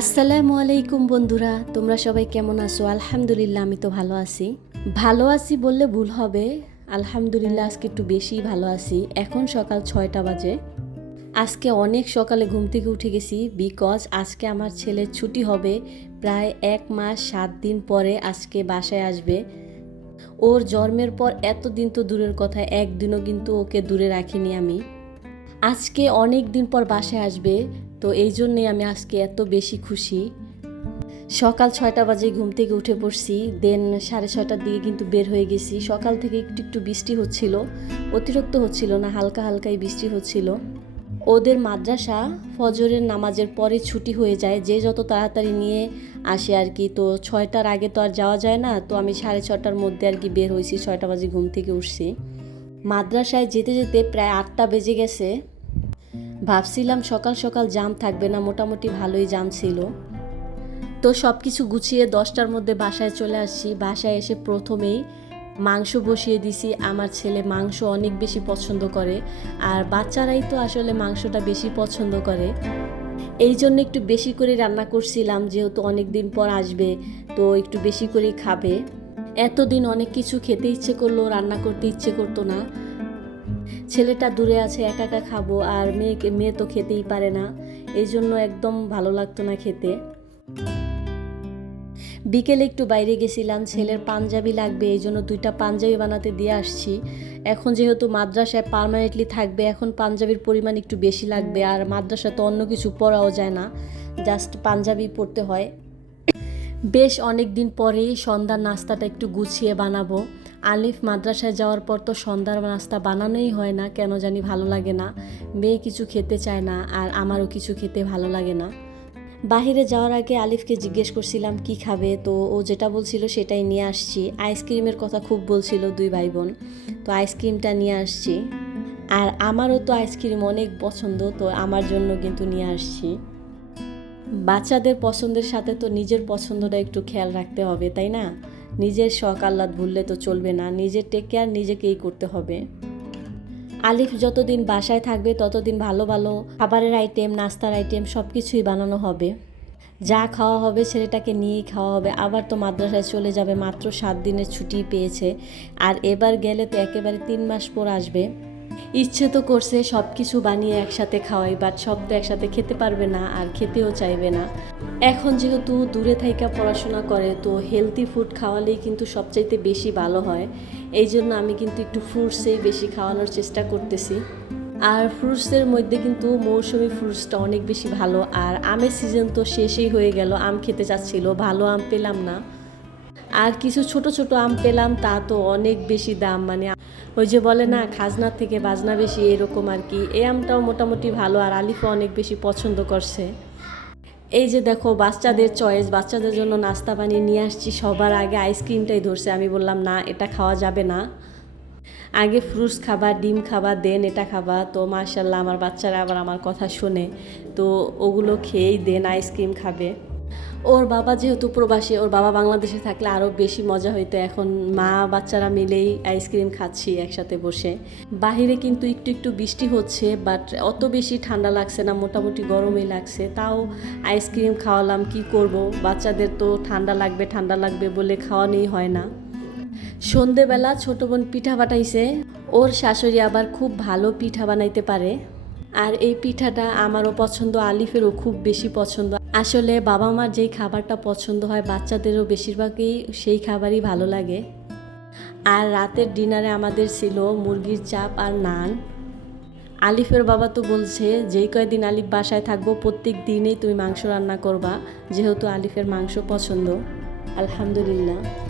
আসসালামু আলাইকুম বন্ধুরা, তোমরা সবাই কেমন আছো? আলহামদুলিল্লাহ, আমি তো ভালো আছি। ভালো আছি বললে ভুল হবে। আলহামদুলিল্লাহ, আজকে একটু বেশি ভালো আছি। এখন সকাল ছয়টা বাজে। আজকে অনেক সকালে ঘুম থেকে উঠে গেছি বিকজ আজকে আমার ছেলের ছুটি হবে প্রায় এক মাস সাত দিন পরে আজকে বাসায় আসবে। ওর জন্মের পর এতদিন তো দূরের কথা, একদিনও কিন্তু ওকে দূরে রাখিনি আমি। আজকে অনেক দিন পর বাসায় আসবে। তো এই জন্যে আমি আজকে এত বেশি খুশি। সকাল ছয়টা বাজে ঘুম থেকে উঠে পড়ছি, দেন সাড়ে ছয়টার দিকে কিন্তু বের হয়ে গেছি। সকাল থেকে একটু একটু বৃষ্টি হচ্ছিল, অতিরিক্ত হচ্ছিল না, হালকা হালকাই বৃষ্টি হচ্ছিল। ওদের মাদ্রাসা ফজরের নামাজের পরে ছুটি হয়ে যায়, যে যত তাড়াতাড়ি নিয়ে আসে আর কি। তো ছয়টার আগে তো আর যাওয়া যায় না, তো আমি সাড়ে ছটার মধ্যে আর কি বের হয়েছি, ছয়টা বাজে ঘুম থেকে উঠছি। মাদ্রাসায় যেতে যেতে প্রায় আটটা বেজে গেছে। ভাবছিলাম সকাল সকাল জাম থাকবে না, মোটামুটি ভালোই জাম ছিল। তো সব কিছু গুছিয়ে দশটার মধ্যে বাসায় চলে আসছি। বাসায় এসে প্রথমেই মাংস বসিয়ে দিছি। আমার ছেলে মাংস অনেক বেশি পছন্দ করে, আর বাচ্চারাই তো আসলে মাংসটা বেশি পছন্দ করে। এই জন্য একটু বেশি করে রান্না করছিলাম, যেহেতু অনেক দিন পর আসবে, তো একটু বেশি করেই খাবে। এতদিন অনেক কিছু খেতে ইচ্ছে করল, রান্না করতে ইচ্ছে করতো না। ছেলেটা দূরে আছে, একা একা খাব, আর মেয়েকে মেয়ে তো খেতেই পারে না। এই জন্য একদম ভালো লাগতো না খেতে। বিকেলে একটু বাইরে গেছিলাম, ছেলের পাঞ্জাবি লাগবে, এই জন্য দুইটা পাঞ্জাবি বানাতে দিয়ে আসছি। এখন যেহেতু মাদ্রাসায় পার্মানেন্টলি থাকবে, এখন পাঞ্জাবির পরিমাণ একটু বেশি লাগবে, আর মাদ্রাসা তো অন্য কিছু পরাও যায় না জাস্ট পাঞ্জাবি পরতে হয়। বেশ অনেক দিন পরেই সন্ধ্যার নাস্তাটা একটু গুছিয়ে বানাবো। আলিফ মাদ্রাসায় যাওয়ার পর তো সন্ধ্যার নাস্তা বানানোই হয় না, কেন জানি ভালো লাগে না। মেয়ে কিছু খেতে চায় না আর আমারও কিছু খেতে ভালো লাগে না। বাহিরে যাওয়ার আগে আলিফকে জিজ্ঞেস করছিলাম, কি খাবে? তো ও যেটা বলছিল সেটাই নিয়ে আসছি। আইসক্রিমের কথা খুব বলছিল দুই ভাই বোন তো আইসক্রিমটা নিয়ে আসছি। আর আমারও তো আইসক্রিম অনেক পছন্দ, তো আমার জন্য কিন্তু নিয়ে আসছি। বাচ্চাদের পছন্দের সাথে তো নিজের পছন্দটা একটু খেয়াল রাখতে হবে, তাই না? নিজের শখ আহ্লাদ ভুললে তো চলবে না, নিজের টেক কেয়ার নিজেকেই করতে হবে। আলিফ যতদিন বাসায় থাকবে ততদিন ভালো ভালো খাবারের আইটেম নাস্তার আইটেম সব কিছুই বানানো হবে। যা খাওয়া হবে ছেলেটাকে নিয়েই খাওয়া হবে। আবার তো মাদ্রাসায় চলে যাবে, মাত্র সাত দিনের ছুটি পেয়েছে। আর এবার গেলে তো একেবারে তিন মাস পর আসবে। ইচ্ছে তো করছে সব কিছু বানিয়ে একসাথে খাওয়াই বাট সব তো একসাথে খেতে পারবে না আর খেতেও চাইবে না। এখন যেহেতু দূরে থাইকা পড়াশোনা করে, তো হেলদি ফুড খাওয়ালেই কিন্তু সবচাইতে বেশি ভালো হয়। এই জন্য আমি কিন্তু একটু ফ্রুটসেই বেশি খাওয়ানোর চেষ্টা করতেছি। আর ফ্রুটসের মধ্যে কিন্তু মৌসুমি ফ্রুটসটা অনেক বেশি ভালো। আর আমের সিজন তো শেষই হয়ে গেল, আম খেতে চাচ্ছিল, ভালো আম পেলাম না। আর কিছু ছোট ছোট আম পেলাম, তা তো অনেক বেশি দাম মানে ওই যে বলে না খাজনার থেকে বাজনা বেশি, এরকম আর কি। এই আমটাও মোটামুটি ভালো, আর আলিফও অনেক বেশি পছন্দ করছে। এই যে দেখো, বাচ্চাদের চয়েস বাচ্চাদের জন্য নাস্তা পানি নিয়ে আসছি। সবার আগে আইসক্রিমটাই ধরছে। আমি বললাম, না, এটা খাওয়া যাবে না। আগে ফ্রুটস খাবা, ডিম খাবা দেন এটা খাবা। তো মার্শাল্লাহ আমার বাচ্চারা আবার আমার কথা শোনে। তো ওগুলো খেয়েই দেন আইসক্রিম খাবে। ওর বাবা যেহেতু প্রবাসী, ওর বাবা বাংলাদেশে থাকলে আরও বেশি মজা হইতো। এখন মা, বাচ্চারা মিলেই আইসক্রিম খাচ্ছি একসাথে বসে। বাহিরে কিন্তু একটু একটু বৃষ্টি হচ্ছে বাট অত বেশি ঠান্ডা লাগছে না, মোটামুটি গরমই লাগছে। তাও আইসক্রিম খাওয়ালাম, কি করব? বাচ্চাদের তো ঠান্ডা লাগবে ঠান্ডা লাগবে বলে খাওয়ানোই হয় না। সন্ধেবেলা ছোটো বোন পিঠা বানাইছে। ওর শাশুড়ি আবার খুব ভালো পিঠা বানাইতে পারে। আর এই পিঠাটা আমারও পছন্দ, আলিফেরও খুব বেশি পছন্দ। আসলে বাবা মার যেই খাবারটা পছন্দ হয়, বাচ্চাদেরও বেশিরভাগই সেই খাবারই ভালো লাগে। আর রাতের ডিনারে আমাদের ছিল মুরগির চাপ আর নান। আলিফের বাবা তো বলছে, যেই কয়দিন আলিফ বাসায় থাকব, প্রত্যেক দিনেই তুমি মাংস রান্না করবা, যেহেতু আলিফের মাংস পছন্দ। আলহামদুলিল্লাহ।